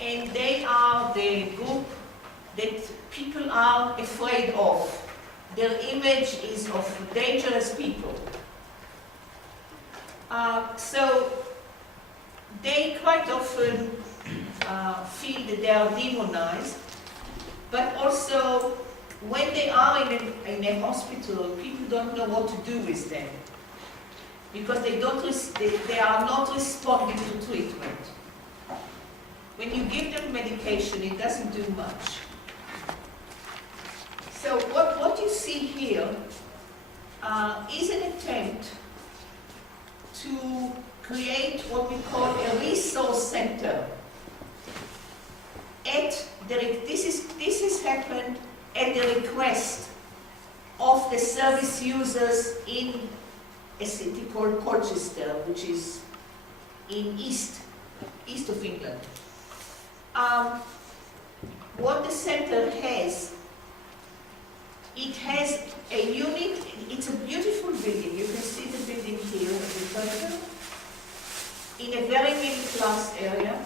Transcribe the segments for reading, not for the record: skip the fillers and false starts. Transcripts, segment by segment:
and they are the group that people are afraid of. Their image is of dangerous people. So they quite often feel that they are demonized, but also when they are in a hospital, people don't know what to do with them because they are not responding to treatment. When you give them medication, it doesn't do much. So what you see here is an attempt to create what we call a resource center. This has happened at the request of the service users in a city called Colchester, which is in east of England. What the center has, it has a unit. It's a beautiful building. You can see the building here at the photo, in a very middle-class area.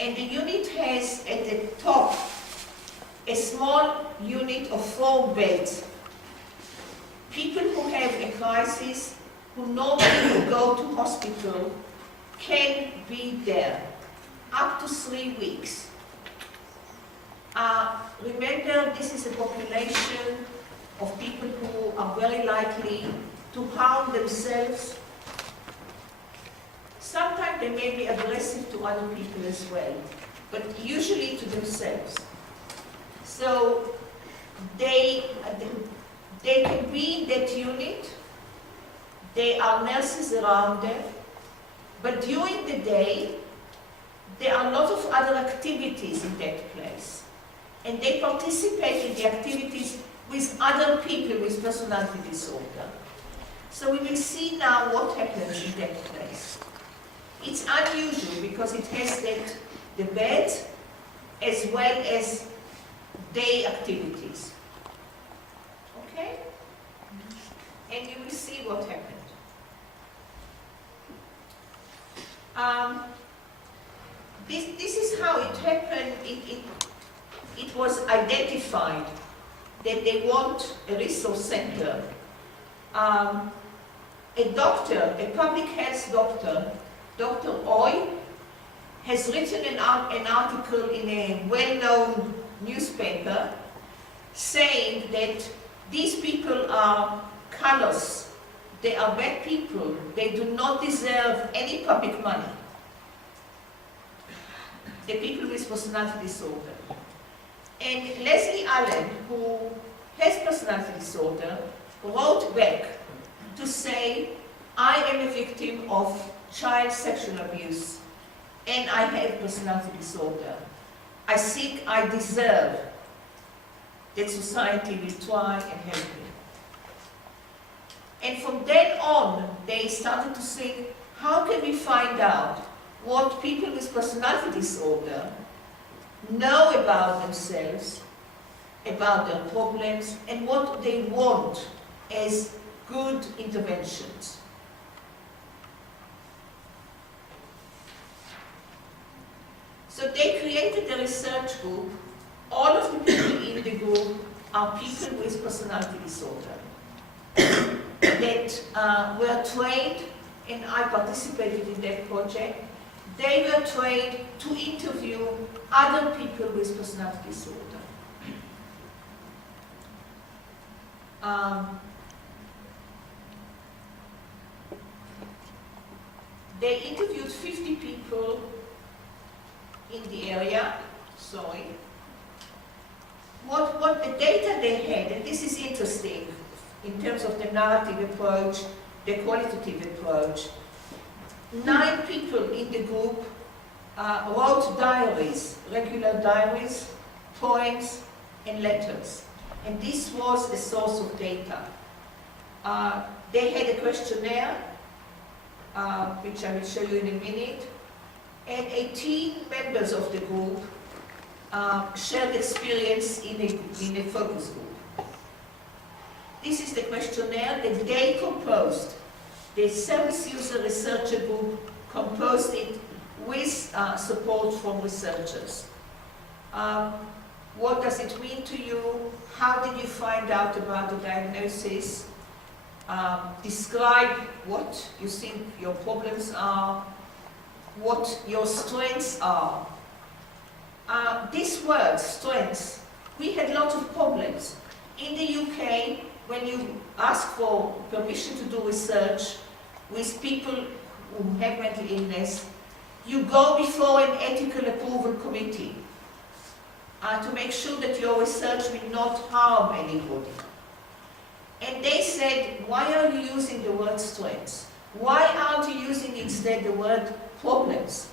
And the unit has at the top a small unit of 4 beds. People who have a crisis, who normally would go to hospital, can be there up to 3 weeks. Remember, this is a population of people who are very likely to harm themselves. Sometimes they may be aggressive to other people as well, but usually to themselves. So they can be in that unit. There are nurses around them, but during the day, there are a lot of other activities in that place. And they participate in the activities with other people with personality disorder. So we will see now what happens in that place. It's unusual because it has the bed as well as day activities. Okay? And you will see what happened. This is how it happened. It was identified that they want a resource center. A doctor, a public health doctor, Dr. Oy, has written an article in a well-known newspaper saying that these people are callous, they are bad people, they do not deserve any public money. The people with personality disorder. And Leslie Allen, who has personality disorder, wrote back to say, I am a victim of child sexual abuse and I have personality disorder. I deserve that society will try and help me. And from then on, they started to think, how can we find out what people with personality disorder know about themselves, about their problems, and what they want as good interventions. So they created a research group. All of the people in the group are people with personality disorder that were trained, and I participated in that project. They were trained to interview other people with personality disorder. They interviewed 50 people in the area, What the data they had, and this is interesting in terms of the narrative approach, the qualitative approach. 9 people in the group wrote diaries, regular diaries, poems, and letters. And this was a source of data. They had a questionnaire, which I will show you in a minute, and 18 members of the group shared experience in a focus group. This is the questionnaire that they composed. The service user researcher group composed it with support from researchers. What does it mean to you? How did you find out about the diagnosis? Describe what you think your problems are, what your strengths are. This word, strengths, we had lots of problems. In the UK, when you ask for permission to do research with people who have mental illness, you go before an ethical approval committee to make sure that your research will not harm anybody. And they said, why are you using the word strengths? Why aren't you using instead the word problems?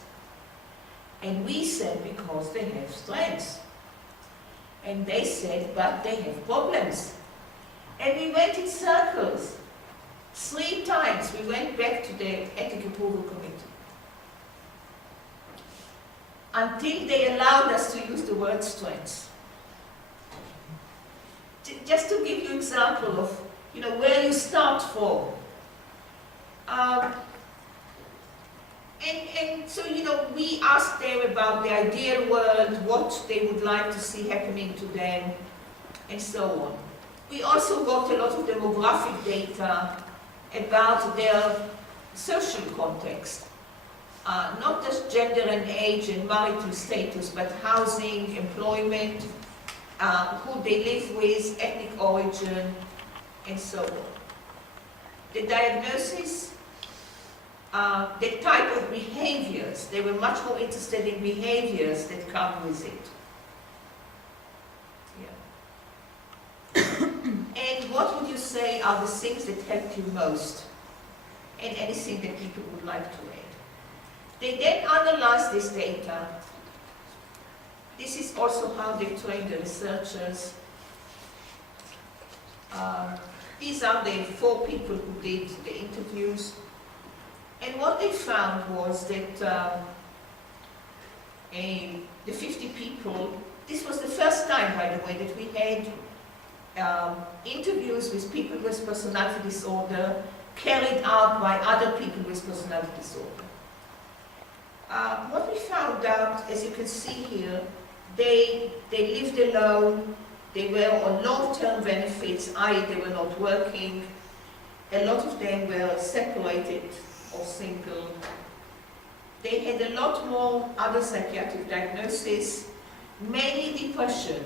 And we said, because they have strengths. And they said, but they have problems. And we went in circles. 3 times we went back to the ethical approval committee, until they allowed us to use the word strengths. Just to give you an example of, where you start from. And so, we asked them about the ideal world, what they would like to see happening to them, and so on. We also got a lot of demographic data about their social context. Not just gender and age and marital status, but housing, employment, who they live with, ethnic origin, and so on. The diagnosis, the type of behaviors, they were much more interested in behaviors that come with it. And what would you say are the things that helped you most? And anything that people would like to add. They then analyzed this data. This is also how they train the researchers. These are the 4 people who did the interviews. And what they found was that the 50 people, this was the first time, by the way, that we had interviews with people with personality disorder carried out by other people with personality disorder. What we found out, as you can see here, they lived alone, they were on long-term benefits, i.e. they were not working. A lot of them were separated or single. They had a lot more other psychiatric diagnoses, mainly depression.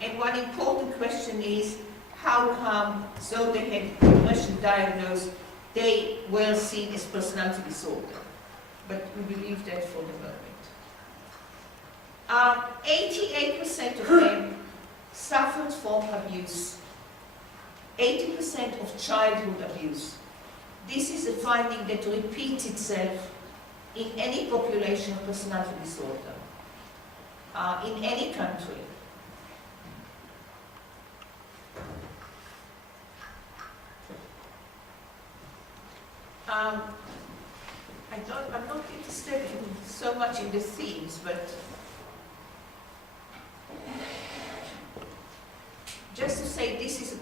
And one important question is, how come, so they had depression diagnosed, they were seen as personality disorder? But we believe that for the moment. 88% of them suffered from abuse. 80% of childhood abuse. This is a finding that repeats itself in any population of personality disorder, in any country. I'm not interested in so much in the themes, but just to say this is a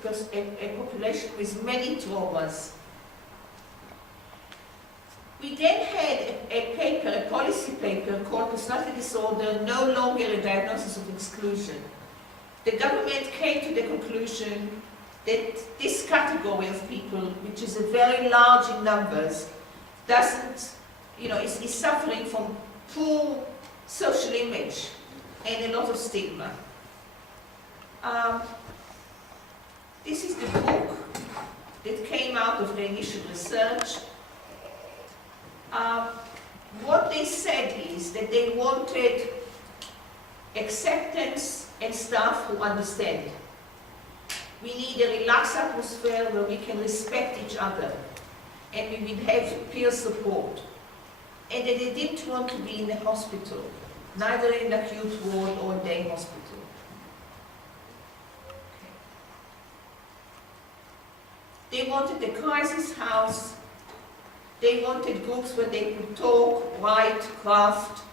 population with many traumas. We then had a paper, a policy paper called Personality Disorder, no longer a diagnosis of exclusion. The government came to the conclusion that this category of people, which is very large in numbers, doesn't, is suffering from poor social image and a lot of stigma. This is the book that came out of the initial research. What they said is that they wanted acceptance and staff who understand. We need a relaxed atmosphere where we can respect each other and we will have peer support. And that they didn't want to be in a hospital, neither in an acute ward or a day hospital. They wanted a crisis house. They wanted groups where they could talk, write, craft,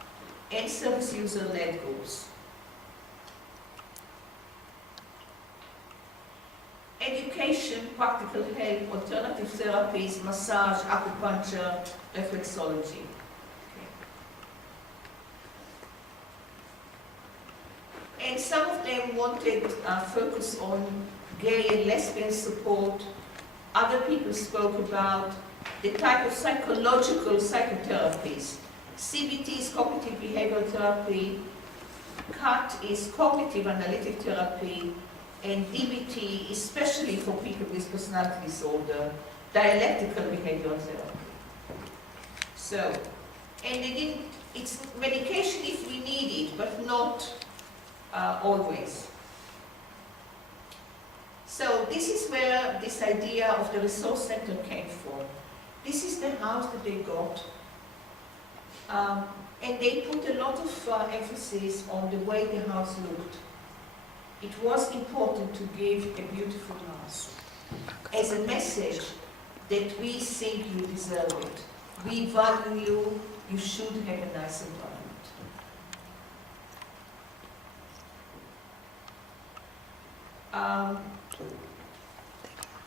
and service user-led groups. Education, practical help, alternative therapies, massage, acupuncture, reflexology. Okay. some of them wanted focus on gay and lesbian support. Other people spoke about the type of psychological psychotherapies. CBT is cognitive behavioral therapy, CAT is cognitive analytic therapy, and DBT, especially for people with personality disorder, dialectical behavioral therapy. So, and they didn't, it's medication if we need it, but not always. So this is where this idea of the resource center came from. This is the house that they got. And they put a lot of emphasis on the way the house looked. It was important to give a beautiful house as a message that we think you deserve it. We value you, you should have a nice environment.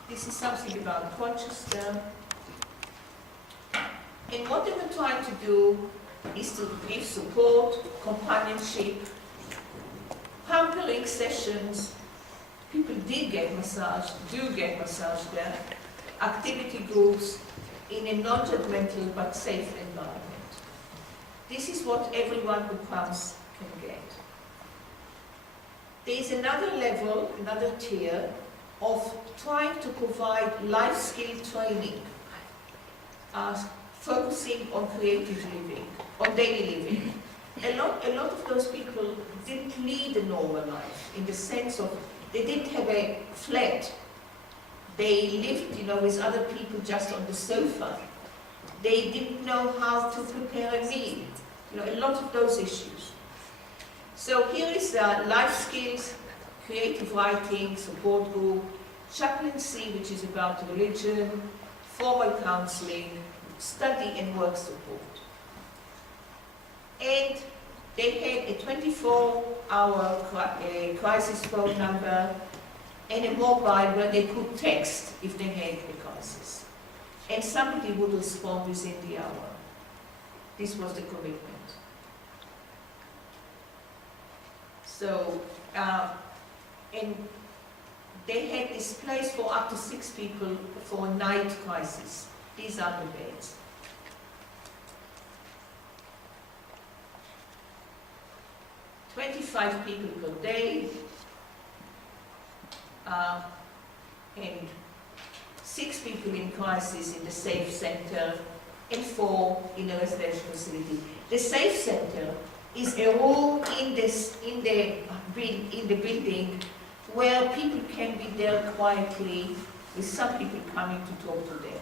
This is something about Colchester. And what they were trying to do is to give support, companionship, pampering sessions. People did get massage, do get massage there, activity groups in a non-judgmental but safe environment. This is what everyone who comes can get. There is another level, another tier of trying to provide life skill training, focusing on creative living, on daily living. A lot of those people didn't lead a normal life in the sense of they didn't have a flat. They lived, with other people just on the sofa. They didn't know how to prepare a meal. A lot of those issues. So here is life skills, creative writing, support group, chaplaincy, which is about religion, formal counseling, study and work support. And they had a 24-hour crisis phone number and a mobile where they could text if they had a crisis. And somebody would respond within the hour. This was the commitment. So, and they had this place for up to 6 people for a night crisis. These are the beds. "25 people per day, and 6 people in crisis in the safe center, and 4 in a residential facility. The safe center is a room in the building where people can be there quietly, with some people coming to talk to them.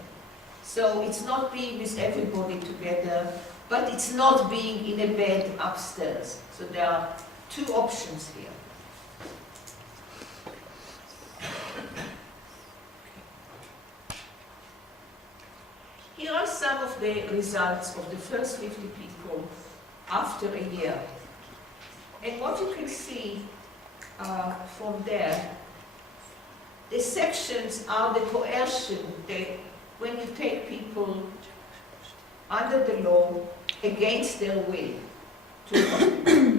So it's not being with everybody together, but it's not being in a bed upstairs. So there are 2 options here. Here are some of the results of the first 50 people after a year. And what you can see from there, the sections are the coercion, when you take people under the law against their will to a hospital.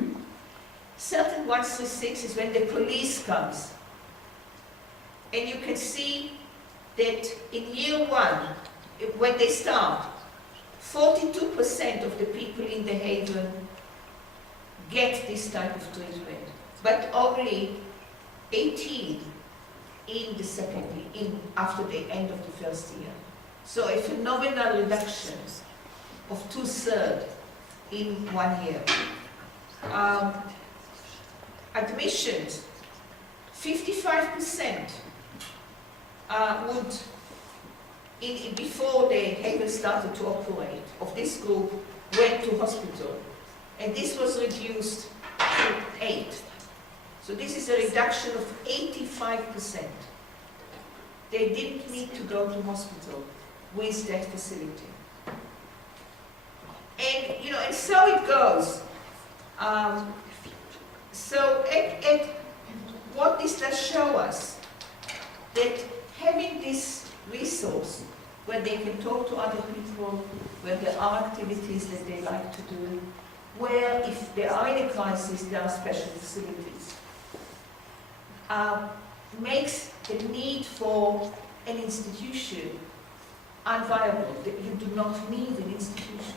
Certain 136 is when the police comes. And you can see that in year 1, when they start, 42% of the people in the haven get this type of treatment, but only 18 in the second year, after the end of the first year. So a phenomenal reduction of 2/3 in 1 year. Admissions, 55% would, before the haven started to operate, of this group went to hospital. And this was reduced to 8. So this is a reduction of 85%. They didn't need to go to hospital with that facility. And, and so it goes. So what this does show us, that having this resource where they can talk to other people, where there are activities that they like to do, where if they are in a crisis, there are special facilities. makes the need for an institution unviable. That you do not need an institution.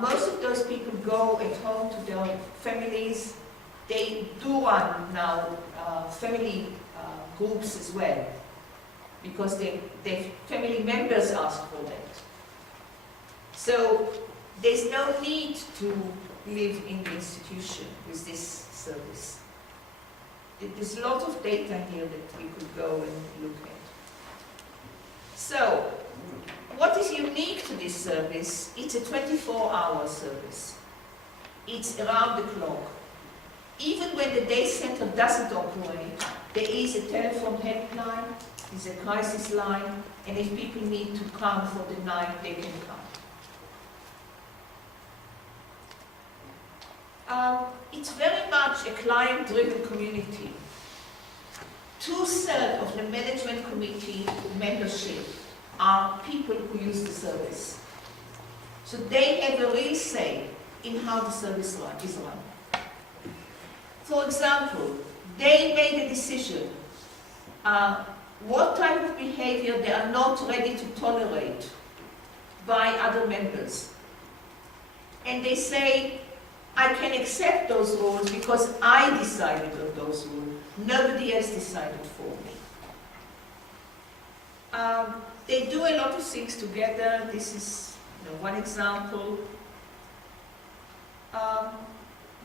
Most of those people go at home to their families. They do run now family groups as well, because their family members ask for that. So there's no need to live in the institution with this service. There's a lot of data here that we could go and look at. So, what is unique to this service? It's a 24-hour service. It's around the clock. Even when the day center doesn't operate, there is a telephone helpline, there's a crisis line, and if people need to come for the night, they can come. It's very much a client-driven community. 2/3 of the management committee membership are people who use the service. So they have a real say in how the service is run. For example, they made a decision what type of behavior they are not ready to tolerate by other members. And they say, I can accept those rules because I decided on those rules. Nobody else decided for me. They do a lot of things together. This is one example.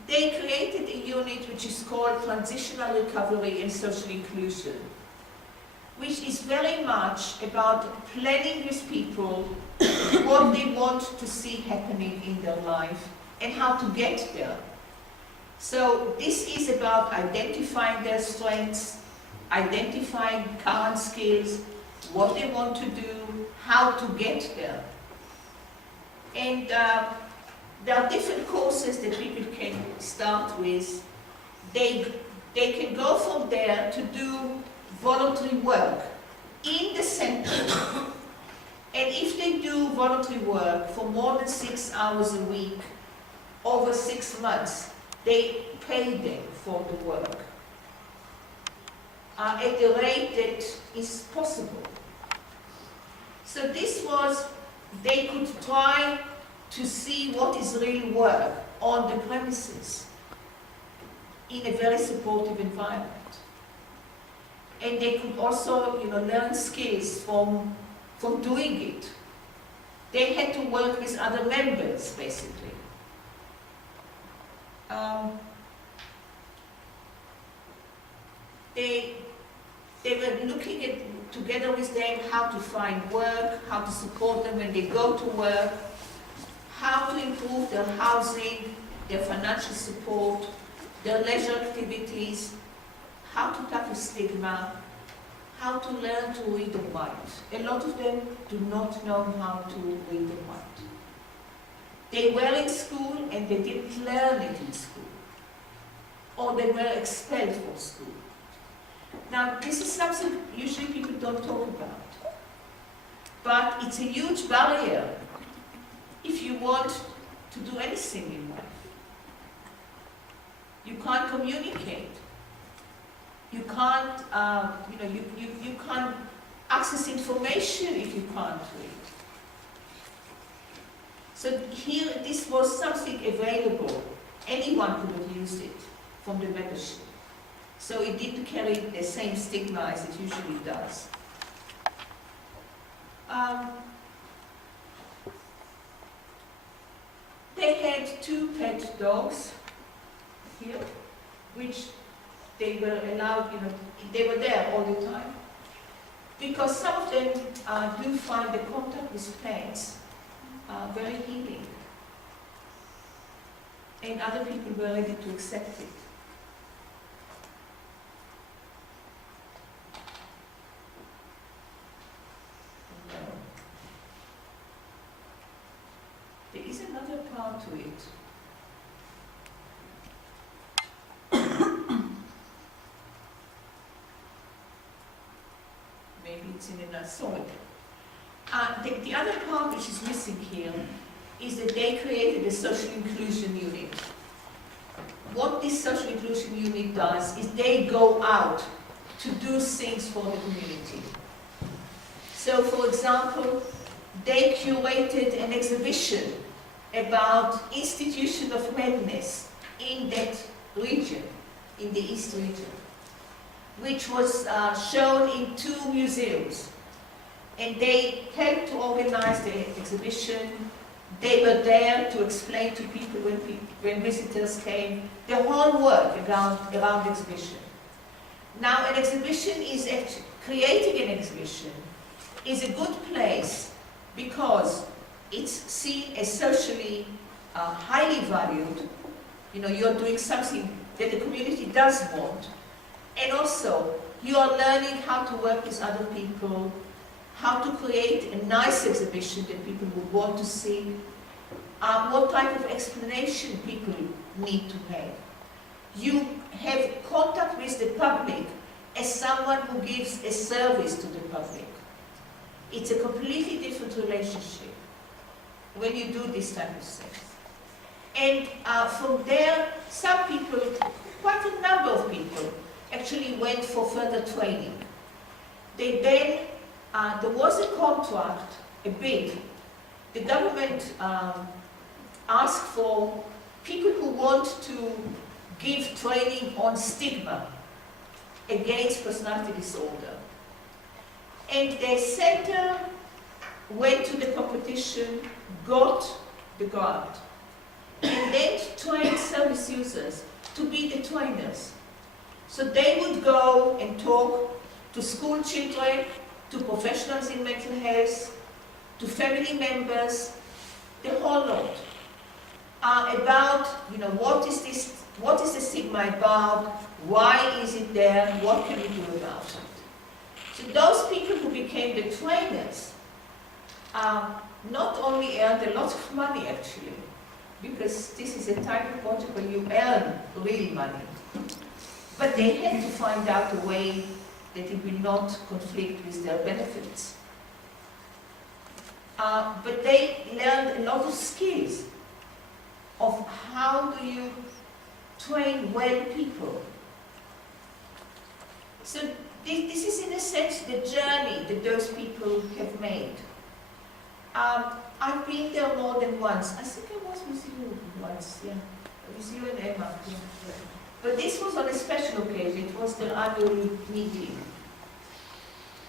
They created a unit which is called Transitional Recovery and Social Inclusion, which is very much about planning with people what they want to see happening in their life and how to get there. So this is about identifying their strengths, identifying current skills, what they want to do, how to get there. And there are different courses that people can start with. They can go from there to do voluntary work in the center. And if they do voluntary work for more than 6 hours a week, over 6 months, they pay them for the work at the rate that is possible. So this was, they could try to see what is real work on the premises in a very supportive environment. And they could also, learn skills from doing it. They had to work with other members, basically. They were looking at, together with them, how to find work, how to support them when they go to work, how to improve their housing, their financial support, their leisure activities, how to tackle stigma, how to learn to read and write. A lot of them do not know how to read and write. They were in school and they didn't learn it in school, or they were expelled from school. Now, this is something usually people don't talk about, but it's a huge barrier if you want to do anything in life. You can't communicate. You can't, you can't access information if you can't read. So here, this was something available. Anyone could have used it from the membership. So it didn't carry the same stigma as it usually does. They had 2 pet dogs here, which they were allowed, they were there all the time. Because some of them do find the contact with pets very healing. And other people were ready to accept it. There is another part to it. Maybe it's in another story. The other part which is missing here is that they created a social inclusion unit. what this social inclusion unit does is they go out to do things for the community. So, for example, they curated an exhibition about institution of madness in that region, in the East region, which was shown in 2 museums. And they helped to organize the exhibition. They were there to explain to people when visitors came the whole work around the exhibition. Now, an exhibition is creating an exhibition is a good place because it's seen as socially highly valued. You know, you're doing something that the community does want, and also you are learning how to work with other people, how to create a nice exhibition that people would want to see, what type of explanation people need to have. You have contact with the public as someone who gives a service to the public. It's a completely different relationship when you do this type of things. And from there, some people, quite a number of people, actually went for further training. They then, there was a contract, a bid. The government asked for people who want to give training on stigma against personality disorder. And the center went to the competition, got the grant, and then trained service users to be the trainers. So they would go and talk to school children, to professionals in mental health, to family members, the whole lot, about, you know, what is the stigma about, why is it there, what can we do about it. So those people who became the trainers not only earned a lot of money actually, because this is a type of project where you earn real money, but they had to find out a way that it will not conflict with their benefits. But they learned a lot of skills of how do you train well people. So this is in a sense the journey that those people have made. I've been there more than once. I think I was with you once, yeah. With you and Emma. Yeah. But this was on a special occasion. It was their annual meeting.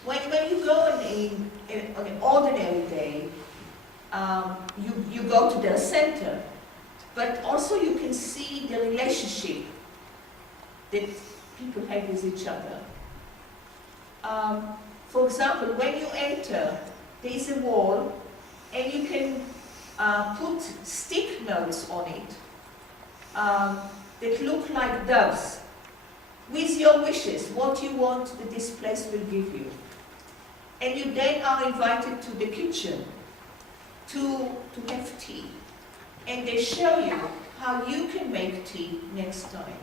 When you go on an ordinary day, you go to their center, but also you can see the relationship that people have with each other. For example, when you enter, there is a wall, and you can put stick notes on it that look like doves, with your wishes, what you want that this place will give you. And you then are invited to the kitchen to have tea. And they show you how you can make tea next time.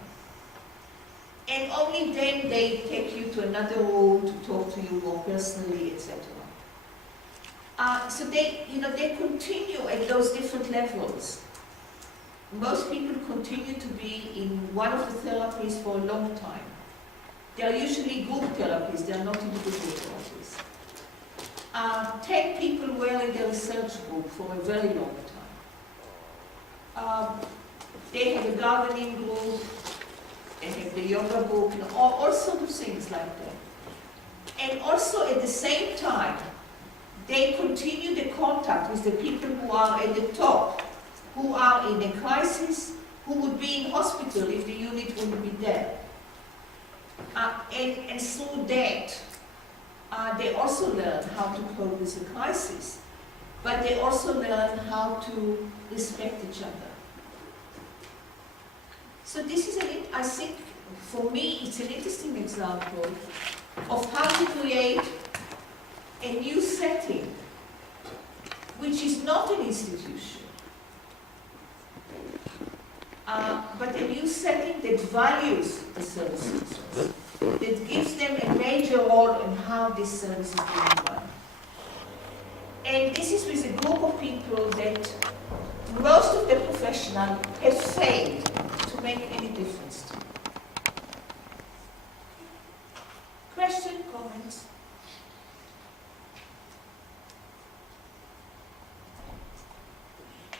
And only then they take you to another room to talk to you more personally, etc. So they continue at those different levels. Most people continue to be in one of the therapies for a long time. They are usually group therapies, they are not individual therapies. 10 people were in the research group for a very long time. They have a gardening group, they have the yoga group, you know, all sorts of things like that. And also at the same time, they continue the contact with the people who are at the top, who are in a crisis, who would be in hospital if the unit wouldn't be there. And through that, they also learn how to cope with the crisis, but they also learn how to respect each other. So this is, I think, for me, it's an interesting example of how to create a new setting, which is not an institution, but a new setting that values the services, that gives them a major role in how this service is being run. And this is with a group of people that most of the professionals have failed to make any difference to you. Question, comments?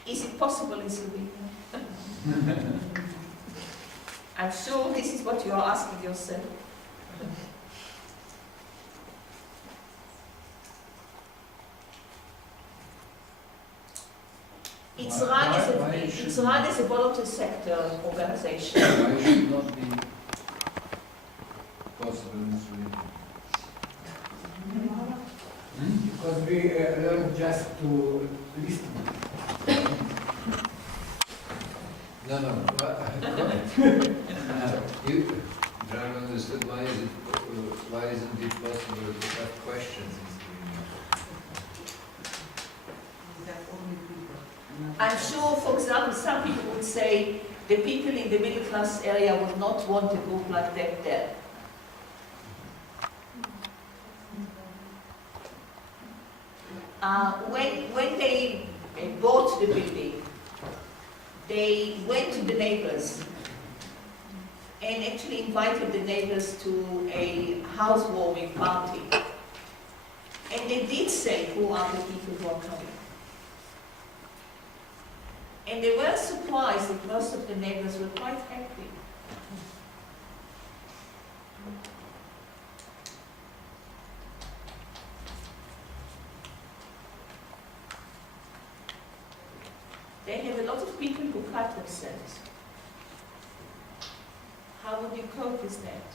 Is it possible in Slovenia? I'm sure this is what you are asking yourself. It's run as a voluntary sector organization. Why should it not be possible in Sweden? Because we learn just to listen. No. You trying to understand why isn't it possible to have questions in Slovenia? I'm sure, for example, some people would say the people in the middle class area would not want a group like that there. When they bought the building, they went to the neighbors and actually invited the neighbors to a housewarming party. And they did say who are the people who are coming. And they were surprised that most of the neighbors were quite happy. They have a lot of people who cut themselves. How would you cope with that?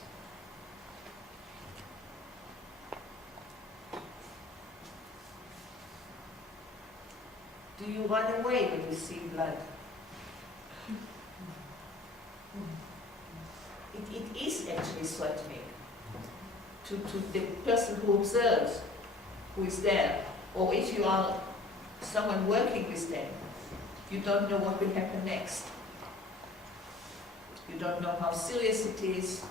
Do you run away when you see blood? It is actually threatening to the person who observes, who is there. Or if you are someone working with them, you don't know what will happen next. You don't know how serious it is.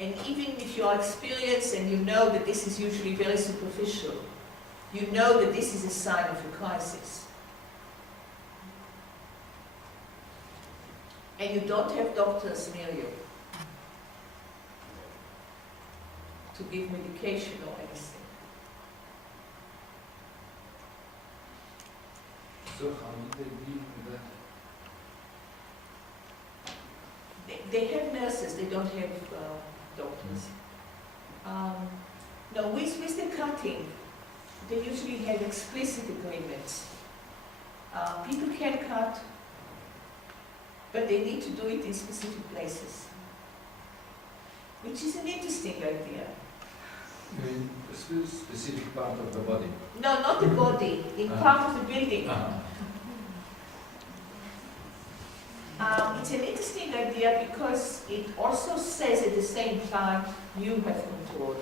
And even if you are experienced and you know that this is usually very superficial, you know that this is a sign of a crisis. And you don't have doctors near you to give medication or anything. So how do they deal with that? They have nurses, they don't have doctors. No, with the cutting, they usually have explicit agreements. People can cut, but they need to do it in specific places, which is an interesting idea. You mean a specific part of the body? No, not the body, in part of the building. It's an interesting idea because it also says at the same time you have control.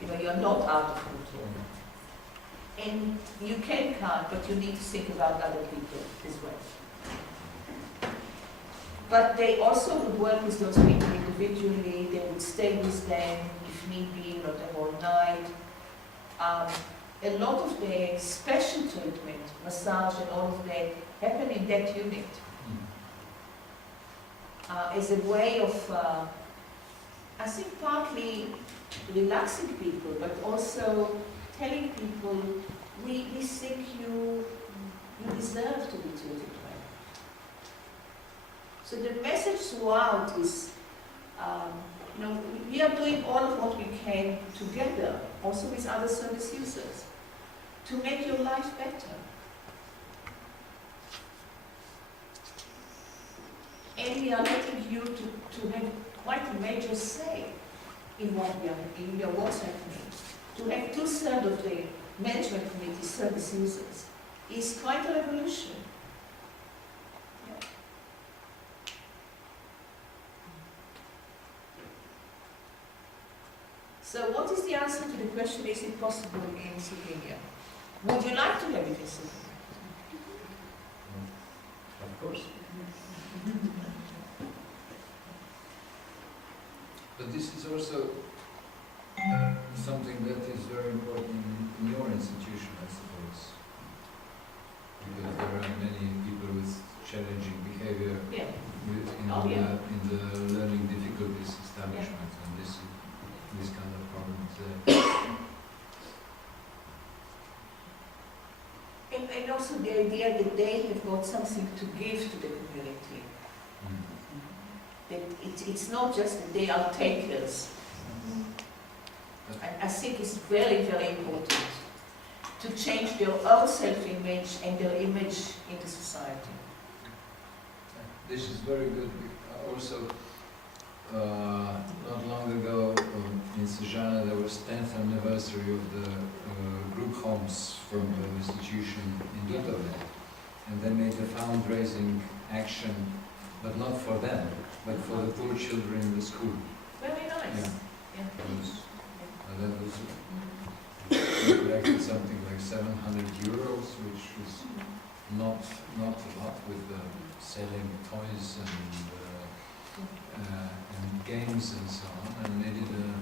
You know, you're not out of control. And you can cut, but you need to think about other people as well. But they also would work with those people individually. They would stay with them if need be, not the whole night. A lot of the special treatment, massage and all of that, happen in that unit. As a way of, I think, partly relaxing people, but also telling people, we think you deserve to be treated well. So the message throughout is, you know, we are doing all of what we can together, also with other service users, to make your life better. And we are letting you to have quite a major say in what we are, in what's happening. To have 2/3 of the management committee service users is quite a revolution. Yeah. So what is the answer to the question, is it possible in Slovenia? Would you like to have it in Slovenia? Of course. But this is also something that is very important in your institution, I suppose. Because there are many people with challenging behavior. also the idea that they have got something to give to the community. That it's not just that they are takers. I think it's very, very important to change their own self-image and their image in the society. This is very good. Also, not long ago in Sejana there was 10th anniversary of the group homes from the institution in Ljubljani, and they made a fundraising action, but not for them, but for the poor children in the school. Very nice. Yeah. That was we collected something like 700 euros, which was not a lot with the selling toys and games and so on, and they did an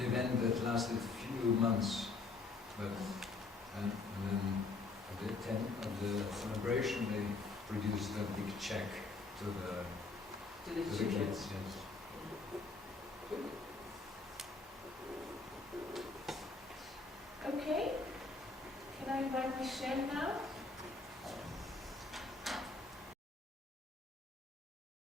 event that lasted a few months, but and then at the end of the celebration they produced a big check to the kids. Yes. Okay. Can I invite Michelle now?